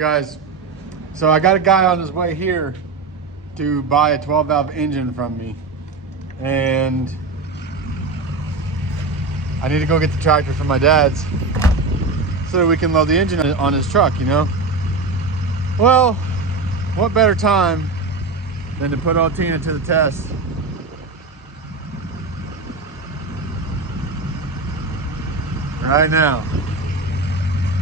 guys, so I got a guy on his way here to buy a 12 valve engine from me, and I need to go get the tractor from my dad's so that we can load the engine on his truck, you know? Well, what better time than to put old Tina to the test. Right now.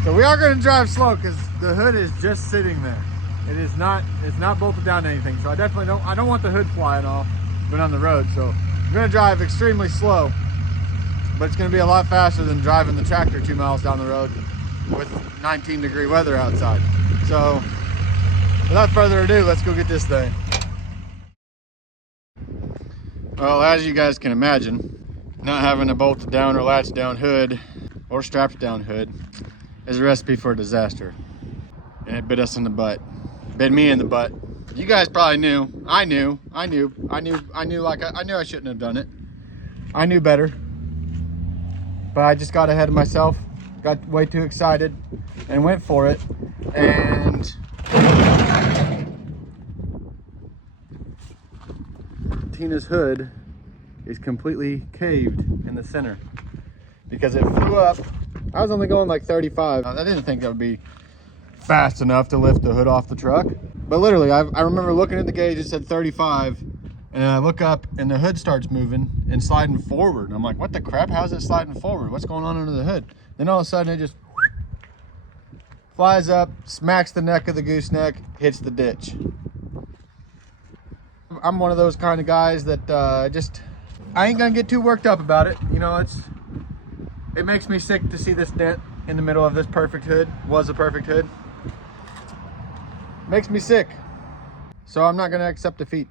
So we are going to drive slow because the hood is just sitting there. It's not bolted down to anything. So I don't want the hood flying off when on the road. So I'm going to drive extremely slow, but it's going to be a lot faster than driving the tractor 2 miles down the road with 19-degree weather outside. So without further ado, let's go get this thing. Well, as you guys can imagine, not having a bolted down or latched down hood or strapped down hood is a recipe for disaster. And it bit us in the butt. Bit me in the butt. You guys probably knew. I knew I shouldn't have done it. I knew better. But I just got ahead of myself, got way too excited and went for it. And Tina's hood is completely caved in the center because it flew up. I was only going like 35. I didn't think that would be fast enough to lift the hood off the truck, but literally I remember looking at the gauge, it said 35, and then I look up and the hood starts moving and sliding forward. I'm like, what the crap? How's it sliding forward? What's going on under the hood? Then all of a sudden it just flies up, smacks the neck of the gooseneck, hits the ditch. I'm one of those kind of guys that I ain't gonna get too worked up about it. You know, it makes me sick to see this dent in the middle of this perfect hood. Was a perfect hood. Makes me sick. So I'm not gonna accept defeat.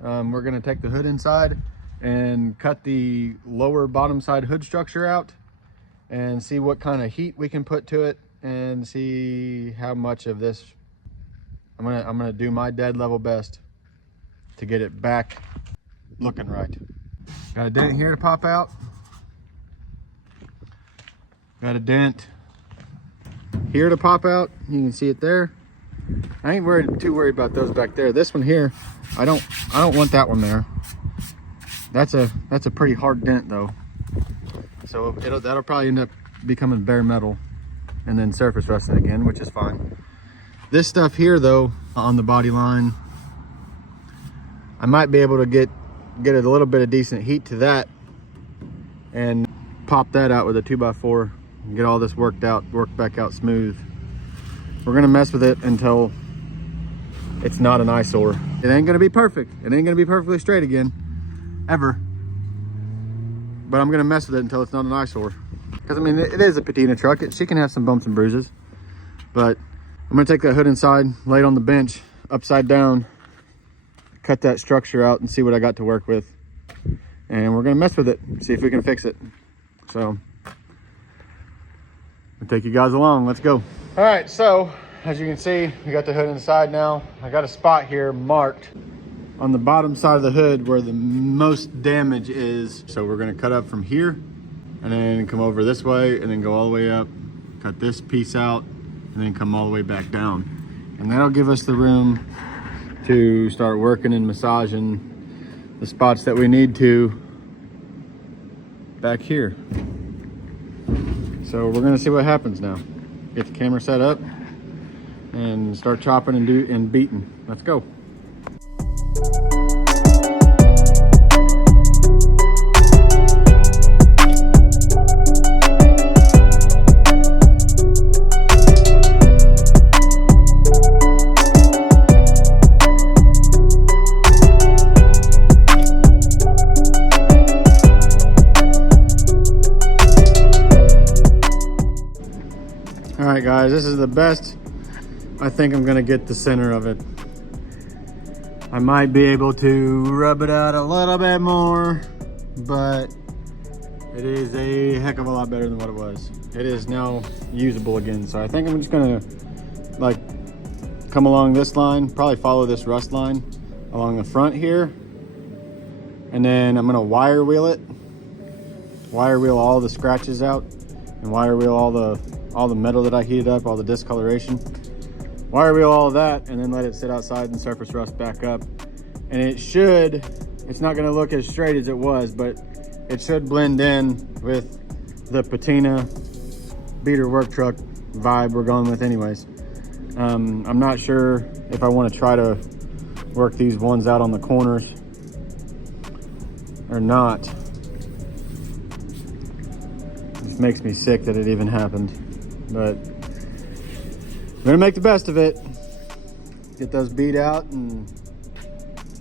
We're gonna take the hood inside and cut the lower bottom side hood structure out and see what kind of heat we can put to it and see how much of this I'm gonna do my dead level best to get it back looking right. Got a dent here to pop out. Got a dent here to pop out. You can see it there. I ain't too worried about those back there. This one here, I don't want that one there. That's a pretty hard dent though. So that'll probably end up becoming bare metal and then surface rusting again, which is fine. This stuff here though, on the body line, I might be able to get a little bit of decent heat to that and pop that out with a 2x4 and get all this worked back out smooth. We're gonna mess with it until it's not an eyesore. It ain't gonna be perfect. It ain't gonna be perfectly straight again, ever. But I'm gonna mess with it until it's not an eyesore. Because I mean, it is a patina truck. She can have some bumps and bruises. But I'm gonna take that hood inside, lay it on the bench, upside down, cut that structure out and see what I got to work with. And we're gonna mess with it, see if we can fix it. So I'll take you guys along, let's go. All right, so as you can see, we got the hood inside now. I got a spot here marked on the bottom side of the hood where the most damage is. So we're gonna cut up from here and then come over this way and then go all the way up, cut this piece out and then come all the way back down. And that'll give us the room to start working and massaging the spots that we need to back here. So we're gonna see what happens now. Get the camera set up and start chopping and beating. Let's go. All right guys, this is the best I think I'm gonna get the center of it. I might be able to rub it out a little bit more, but it is a heck of a lot better than what it was. It is now usable again. So I think I'm just gonna like come along this line, probably follow this rust line along the front here. And then I'm gonna wire wheel it, wire wheel all the scratches out and wire wheel all the metal that I heated up, all the discoloration. wire wheel all of that, and then let it sit outside and surface rust back up. And it's not gonna look as straight as it was, but it should blend in with the patina beater work truck vibe we're going with anyways. I'm not sure if I want to try to work these ones out on the corners or not. It just makes me sick that it even happened, but I'm gonna make the best of it. Get those beat out and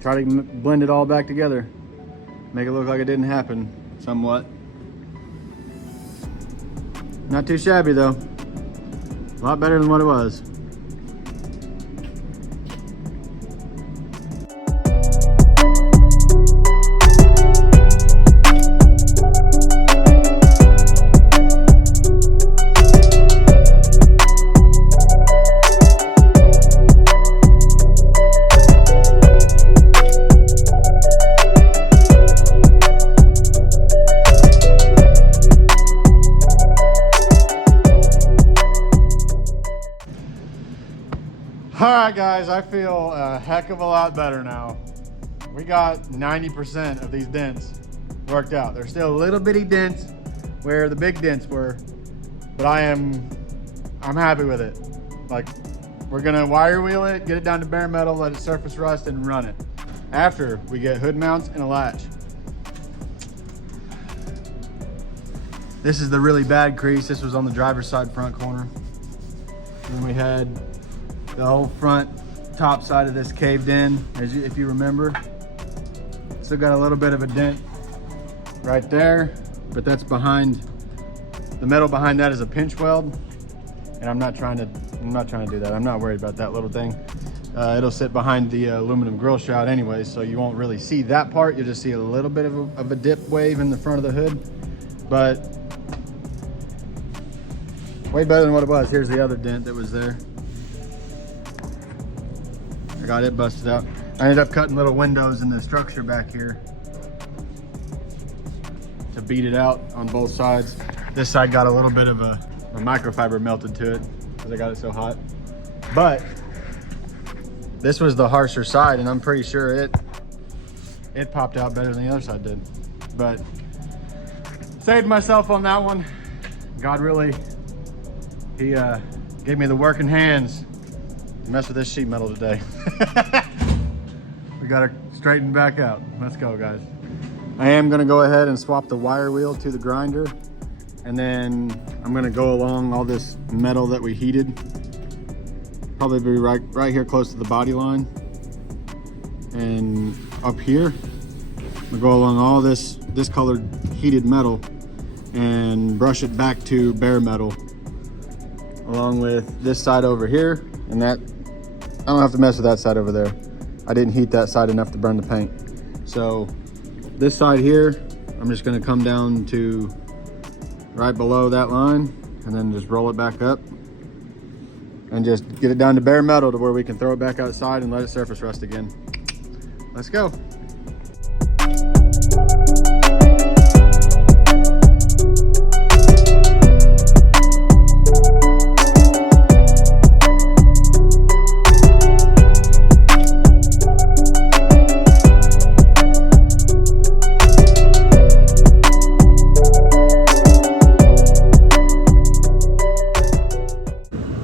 try to blend it all back together. Make it look like it didn't happen somewhat. Not too shabby though. A lot better than what it was. All right, guys, I feel a heck of a lot better now. We got 90% of these dents worked out. There's still a little bitty dents where the big dents were, but I'm happy with it. Like, we're gonna wire wheel it, get it down to bare metal, let it surface rust, and run it. After we get hood mounts and a latch. This is the really bad crease. This was on the driver's side front corner. And then we had the whole front top side of this caved in, if you remember. Still got a little bit of a dent right there, but that's behind, the metal behind that is a pinch weld, and I'm not trying to do that. I'm not worried about that little thing. It'll sit behind the aluminum grill shroud anyway, so you won't really see that part. You'll just see a little bit of a dip wave in the front of the hood, but way better than what it was. Here's the other dent that was there. I got it busted out. I ended up cutting little windows in the structure back here to beat it out on both sides. This side got a little bit of a microfiber melted to it because I got it so hot. But this was the harsher side, and I'm pretty sure it popped out better than the other side did. But saved myself on that one. God really, he gave me the working hands to mess with this sheet metal today. We got it straightened back out. Let's go, guys. I am gonna go ahead and swap the wire wheel to the grinder, and then I'm gonna go along all this metal that we heated. Probably be right here close to the body line. And up here, we'll go along all this colored heated metal and brush it back to bare metal, along with this side over here. And that, I don't have to mess with that side over there. I didn't heat that side enough to burn the paint. So this side here, I'm just gonna come down to right below that line and then just roll it back up and just get it down to bare metal to where we can throw it back outside and let it surface rust again. Let's go.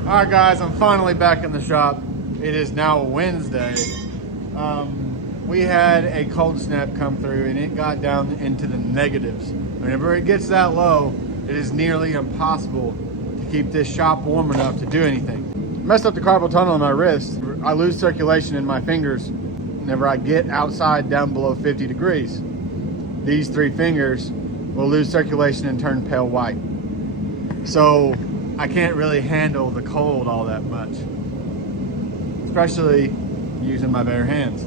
All right, guys, I'm finally back in the shop. It is now Wednesday. We had a cold snap come through and it got down into the negatives. Whenever it gets that low, it is nearly impossible to keep this shop warm enough to do anything. Messed up the carpal tunnel in my wrist. I lose circulation in my fingers whenever I get outside down below 50 degrees. These three fingers will lose circulation and turn pale white. So I can't really handle the cold all that much, especially using my bare hands.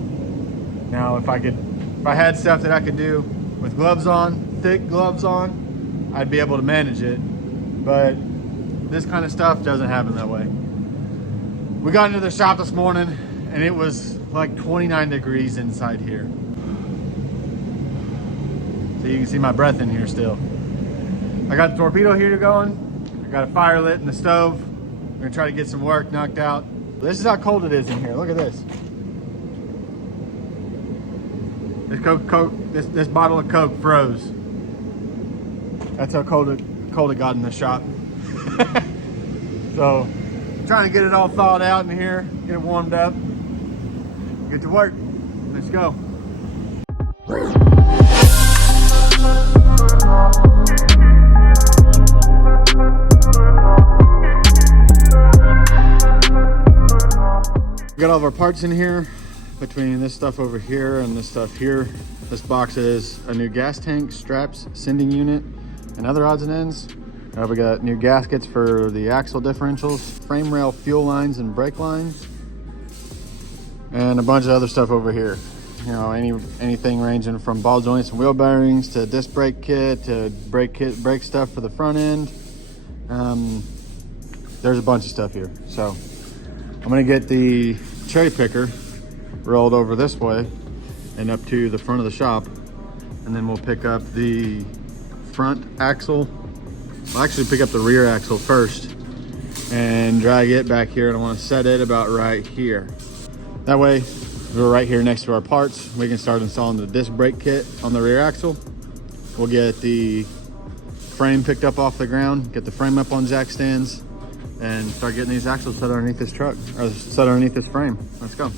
Now, if I had stuff that I could do with gloves on, thick gloves on, I'd be able to manage it. But this kind of stuff doesn't happen that way. We got into the shop this morning and it was like 29 degrees inside here. So you can see my breath in here still. I got the torpedo heater going. I got a fire lit in the stove. We're gonna try to get some work knocked out This is how cold it is in here. Look at this. This bottle of Coke froze. That's how cold it got in the shop. So, trying to get it all thawed out in here, get it warmed up, get to work. Let's go. We got all of our parts in here. Between this stuff over here and this stuff here, this box is a new gas tank, straps, sending unit, and other odds and ends. We got new gaskets for the axle differentials, frame rail fuel lines and brake lines, and a bunch of other stuff over here. You know, anything ranging from ball joints and wheel bearings to disc brake kit to brake stuff for the front end. There's a bunch of stuff here. So I'm gonna get the cherry picker rolled over this way and up to the front of the shop, and then we'll pick up the front axle. We'll actually pick up the rear axle first and drag it back here, and I want to set it about right here. That way we're right here next to our parts. We can start installing the disc brake kit on the rear axle. We'll get the frame picked up off the ground, get the frame up on jack stands, and start getting these axles set underneath this truck, or set underneath this frame. Let's go.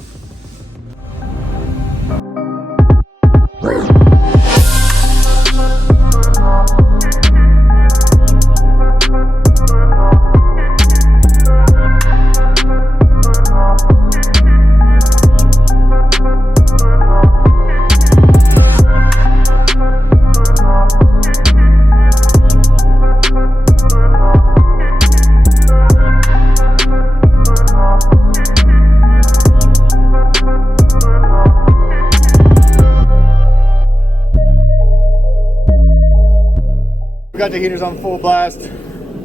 Got the heaters on full blast.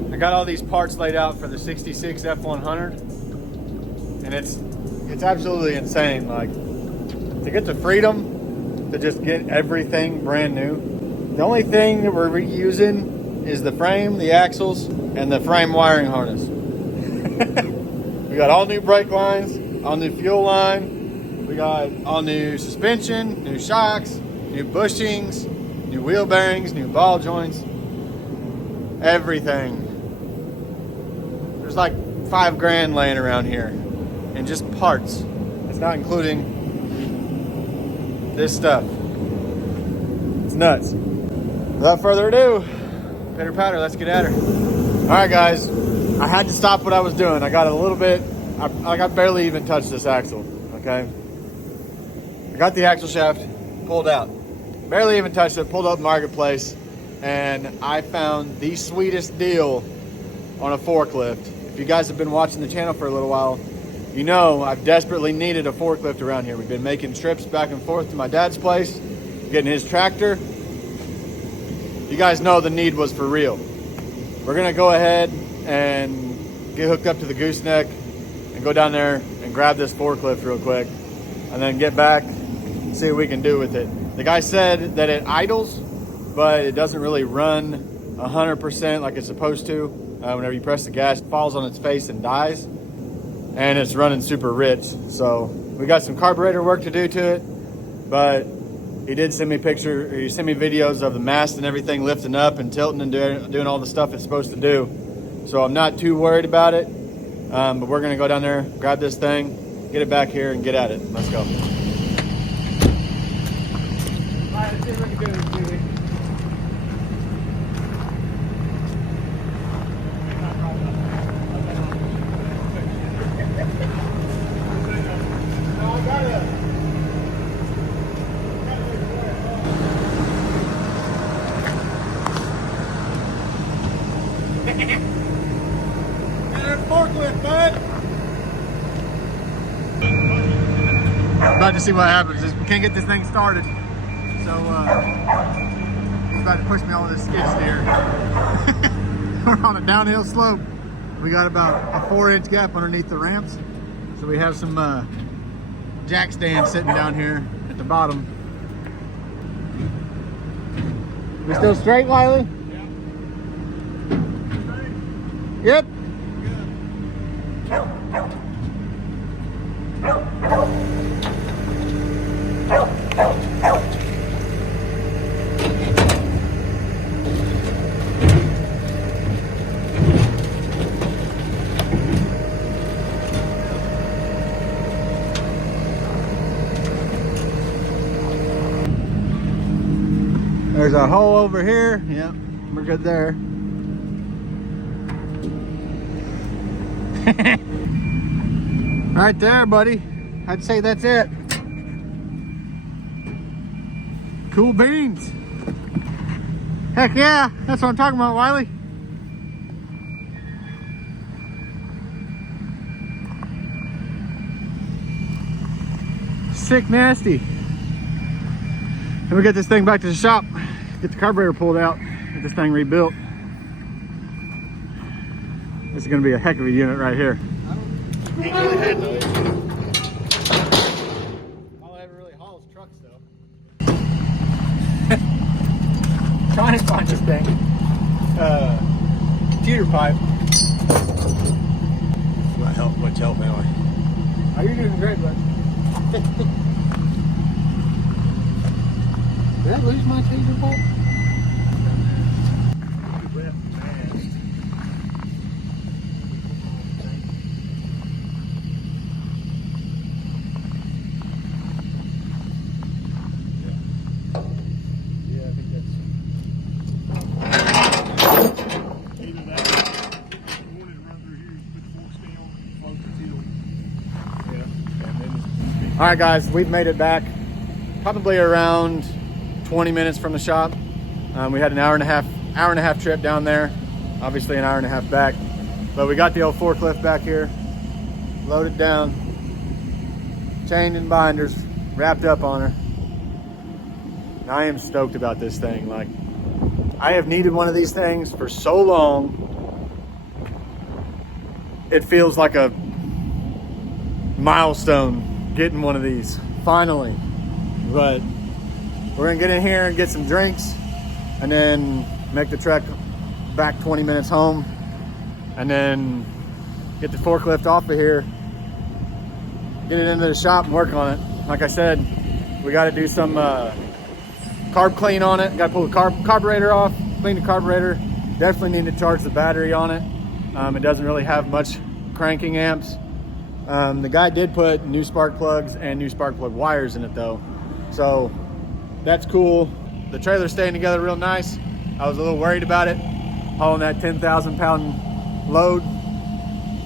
I got all these parts laid out for the 66 F100, and it's absolutely insane. Like, to get the freedom to just get everything brand new. The only thing that we're reusing is the frame, the axles, and the frame wiring harness. We got all new brake lines, all new fuel line. We got all new suspension, new shocks, new bushings, new wheel bearings, new ball joints. Everything. There's like $5 grand laying around here in just parts. It's not including this stuff. It's nuts. Without further ado, pitter patter, let's get at her. All right, guys, I had to stop what I was doing. I got a little bit, I barely even touched this axle, okay? I got the axle shaft pulled out. Barely even touched it, pulled up Marketplace, and I found the sweetest deal on a forklift. If you guys have been watching the channel for a little while, you know I've desperately needed a forklift around here. We've been making trips back and forth to my dad's place, getting his tractor. You guys know the need was for real. We're gonna go ahead and get hooked up to the gooseneck and go down there and grab this forklift real quick, and then get back and see what we can do with it. The guy said that it idles, but it doesn't really run 100% like it's supposed to. Whenever you press the gas, it falls on its face and dies, and it's running super rich. So we got some carburetor work to do to it, but he did send me videos of the mast and everything lifting up and tilting and doing all the stuff it's supposed to do. So I'm not too worried about it, but we're gonna go down there, grab this thing, get it back here, and get at it. Let's go. All right, let's see what we can do. Forklift, bud. About to see what happens. We can't get this thing started, so he's about to push me on with this skid steer. We're on a downhill slope. We got about a 4-inch gap underneath the ramps, so we have some jack stands sitting down here at the bottom. We still straight, Wiley? Yeah. Yep. There's a hole over here. Yep, we're good there. Right there, buddy. I'd say that's it. Cool beans. Heck yeah, that's what I'm talking about, Wiley. Sick nasty. And we get this thing back to the shop, get the carburetor pulled out, get this thing rebuilt. This is gonna be a heck of a unit right here. Ain't really had no issue. All I ever really haul is trucks though. Trying to find this thing. Computer pipe. Not help, much help anyway. Oh, you're doing great, bud. Did I lose my taser bolt? All right, guys, we've made it back probably around 20 minutes from the shop. We had an hour and a half trip down there, obviously an hour and a half back, but we got the old forklift back here, loaded down, chained and binders, wrapped up on her. And I am stoked about this thing. Like, I have needed one of these things for so long. It feels like a milestone getting one of these finally. But we're gonna get in here and get some drinks and then make the trek back 20 minutes home and then get the forklift off of here, get it into the shop and work on it. Like I said, we got to do some carb clean on it. Got to pull the carburetor off, clean the carburetor. Definitely need to charge the battery on it. It doesn't really have much cranking amps. The guy did put new spark plugs and new spark plug wires in it though, so that's cool. The trailer's staying together real nice. I was a little worried about it hauling that 10,000 pound load,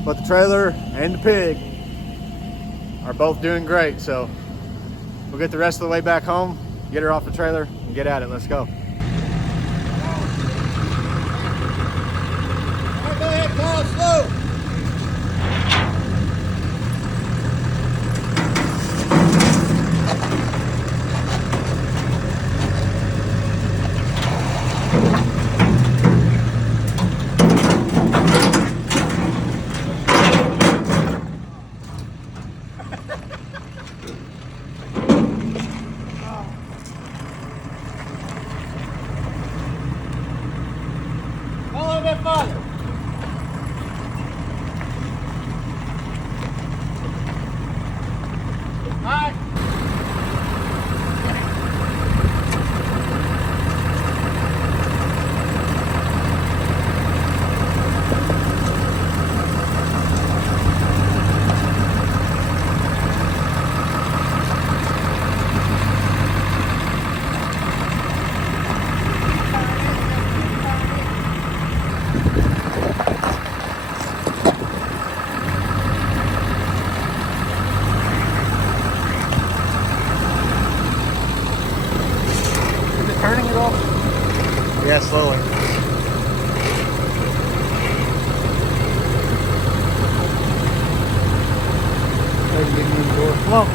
but the trailer and the pig are both doing great. So we'll get the rest of the way back home, get her off the trailer and get at it. Let's go. All right, go ahead, Paul, slow. Turning it off? Yeah, slowly. Come on.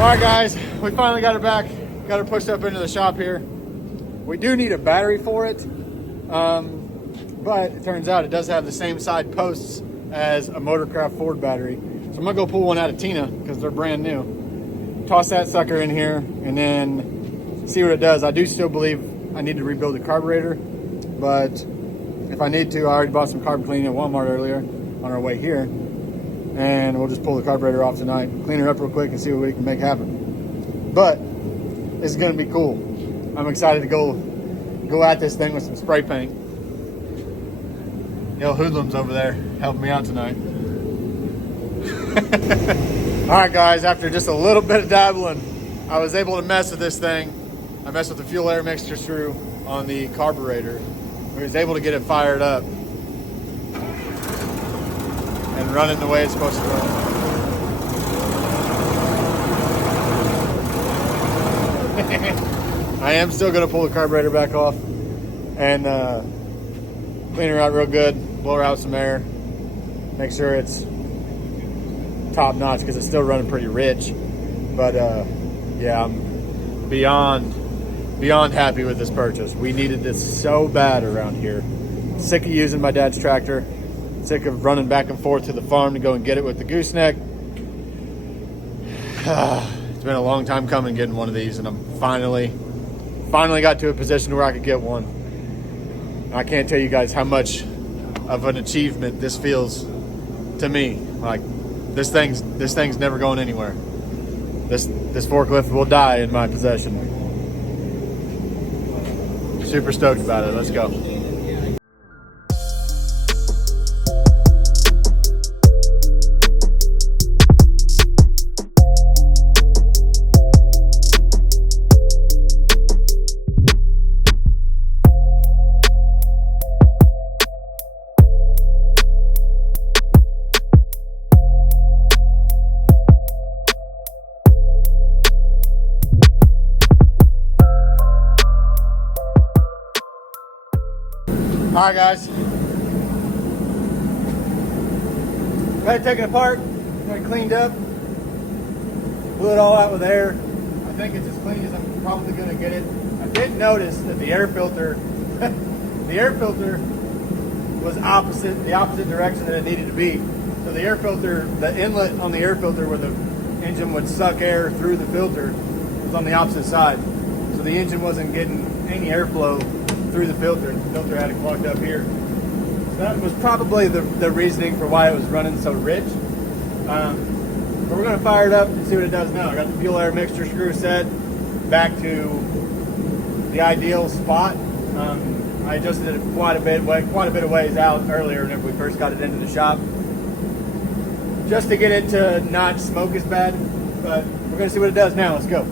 All right, guys, we finally got her back. Got her pushed up into the shop here. We do need a battery for it. But it turns out it does have the same side posts as a Motorcraft Ford battery. So I'm gonna go pull one out of Tina because they're brand new. Toss that sucker in here and then see what it does. I do still believe I need to rebuild the carburetor, but if I need to, I already bought some carb cleaning at Walmart earlier on our way here. And we'll just pull the carburetor off tonight, clean her up real quick and see what we can make happen. But this is gonna be cool. I'm excited to go at this thing with some spray paint. Yo, hoodlums over there helping me out tonight. All right, guys, after just a little bit of dabbling, I was able to mess with this thing. I messed with the fuel air mixture screw on the carburetor. I was able to get it fired up and running the way it's supposed to run. I am still gonna pull the carburetor back off and clean her out real good, blow her out some air, make sure it's top notch because it's still running pretty rich. But yeah, I'm beyond happy with this purchase. We needed this so bad around here. Sick of using my dad's tractor, sick of running back and forth to the farm to go and get it with the gooseneck. It's been a long time coming getting one of these, and I'm finally got to a position where I could get one. I can't tell you guys how much of an achievement this feels to me. Like, this thing's never going anywhere. This forklift will die in my possession. Super stoked about it. Let's go. All right, guys. Got it taken apart, got it cleaned up, blew it all out with air. I think it's as clean as I'm probably gonna get it. I did notice that the air filter, was the opposite direction that it needed to be. So the air filter, the inlet on the air filter where the engine would suck air through the filter was on the opposite side. So the engine wasn't getting any airflow through the filter, and the filter had it clogged up here. So that was probably the reasoning for why it was running so rich. But we're gonna fire it up and see what it does now. I got the fuel air mixture screw set back to the ideal spot. I adjusted it quite a bit of ways out earlier whenever we first got it into the shop, just to get it to not smoke as bad. But we're gonna see what it does now. Let's go.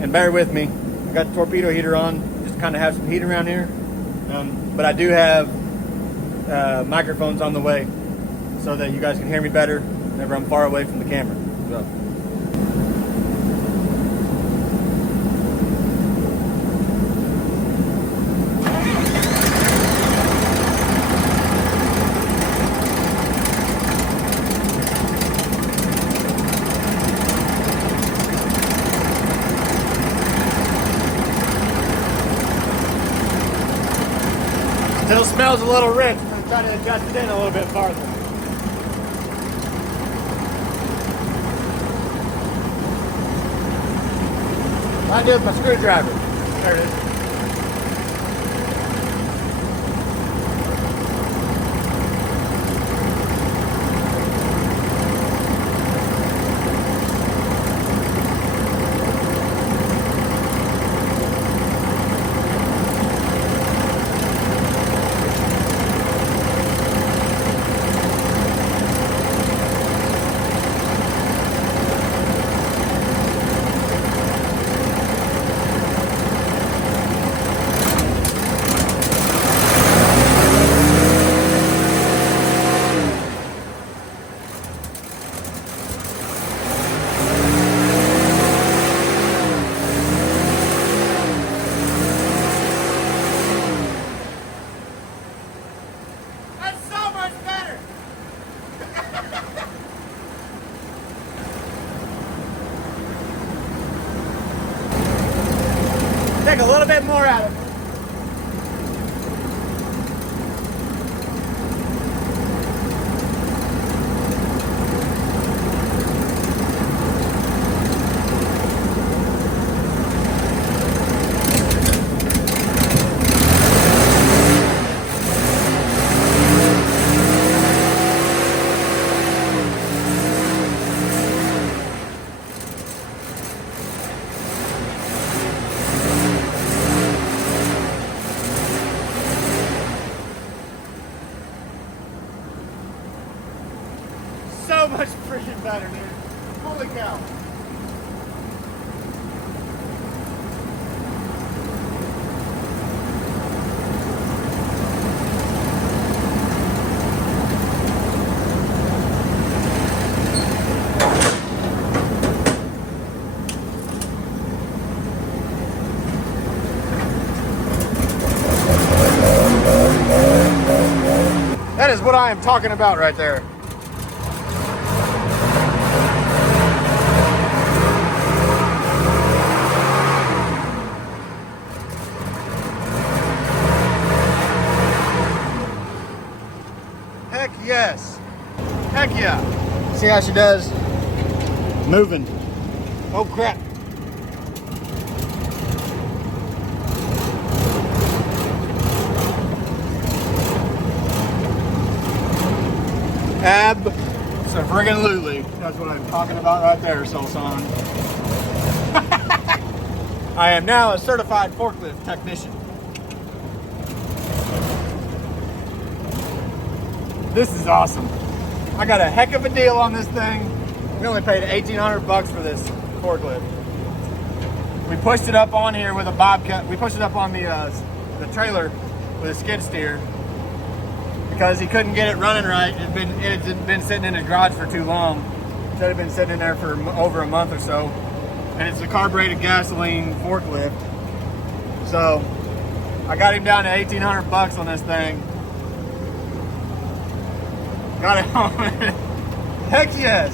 And bear with me. I got the torpedo heater on, just kind of have some heat around here. But I do have microphones on the way so that you guys can hear me better whenever I'm far away from the camera. So. Still smells a little rich. I'm trying to adjust it in a little bit farther. I do with my screwdriver. There it is. Take a little bit more out of it. Saturn here. Holy cow. That is what I am talking about right there. Heck yes. Heck yeah. See how she does? Moving. Oh crap. Absolutely. That's what I'm talking about right there, Solson. I am now a certified forklift technician. This is awesome. I got a heck of a deal on this thing. We only paid $1,800 for this forklift. We pushed it up on here with a bobcat. We pushed it up on the trailer with a skid steer because he couldn't get it running right. It had been sitting in his garage for too long. It had been sitting in there for over a month or so. And it's a carbureted gasoline forklift. So I got him down to $1,800 on this thing. Got it home. Heck yes.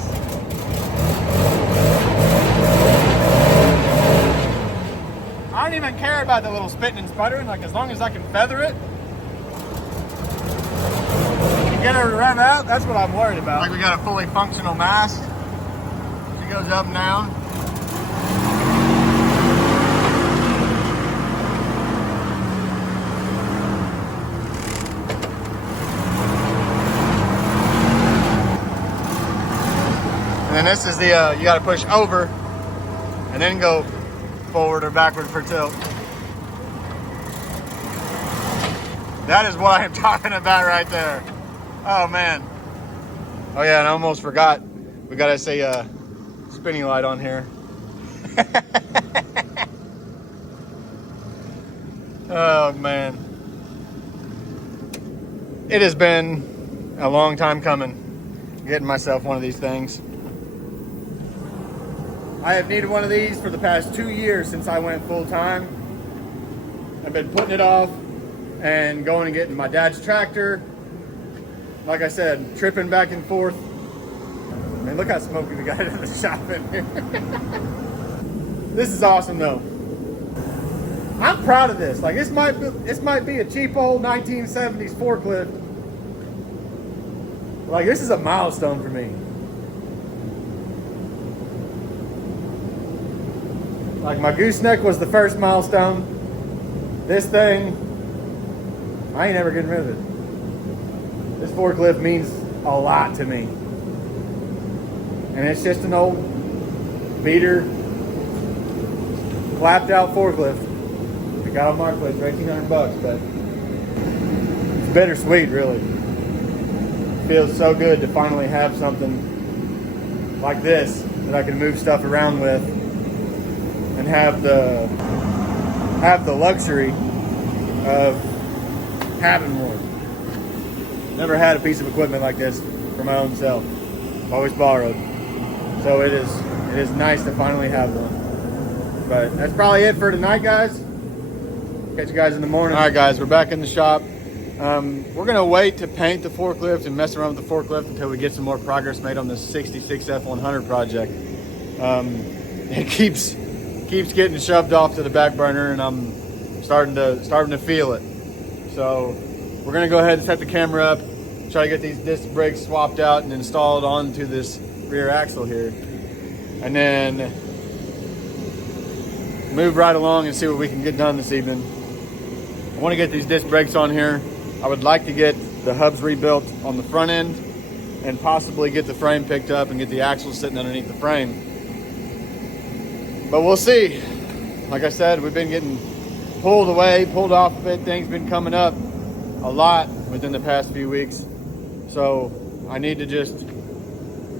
I don't even care about the little spitting and sputtering. Like, as long as I can feather it, get her to rev out, that's what I'm worried about. Like, we got a fully functional mast. She goes up and down. And then this is the, you got to push over and then go forward or backward for tilt. That is what I am talking about right there. Oh man. Oh yeah, and I almost forgot. We got to say spinning light on here. Oh man. It has been a long time coming getting myself one of these things. I have needed one of these for the past 2 years since I went full time. I've been putting it off and going and getting my dad's tractor. Like I said, tripping back and forth. I mean, look how smoky we got it in the shop in here. This is awesome though. I'm proud of this. Like, this might be a cheap old 1970s forklift. Like, this is a milestone for me. Like, my gooseneck was the first milestone. This thing, I ain't ever getting rid of it. This forklift means a lot to me. And it's just an old beater, flapped out forklift. We got on Marketplace for $1,800, but it's bittersweet, really. It feels so good to finally have something like this that I can move stuff around with and have the luxury of having one. Never had a piece of equipment like this for my own self. Always borrowed. So it is nice to finally have one. But that's probably it for tonight, guys. Catch you guys in the morning. All right, guys, we're back in the shop. We're gonna wait to paint the forklift and mess around with the forklift until we get some more progress made on this 66 F100 project. It keeps getting shoved off to the back burner, and I'm starting to feel it. So we're gonna go ahead and set the camera up, try to get these disc brakes swapped out and installed onto this rear axle here, and then move right along and see what we can get done this evening. I want to get these disc brakes on here. I would like to get the hubs rebuilt on the front end and possibly get the frame picked up and get the axle sitting underneath the frame. But we'll see. Like I said, we've been getting pulled off of it. Things been coming up a lot within the past few weeks. So I need to just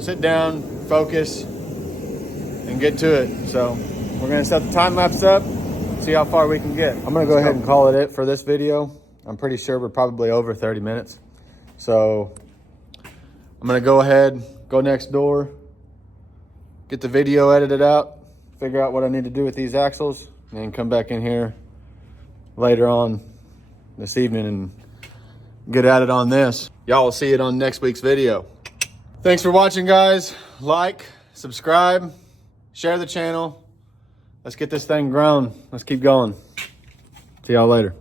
sit down, focus, and get to it. So we're gonna set the time lapse up, see how far we can get. I'm gonna go ahead and call it for this video. I'm pretty sure we're probably over 30 minutes. So I'm gonna go ahead, go next door, get the video edited out, figure out what I need to do with these axles, and then come back in here later on this evening and get at it on this. Y'all will see it on next week's video. Thanks for watching, guys. Like, subscribe, share the channel. Let's get this thing grown. Let's keep going. See y'all later.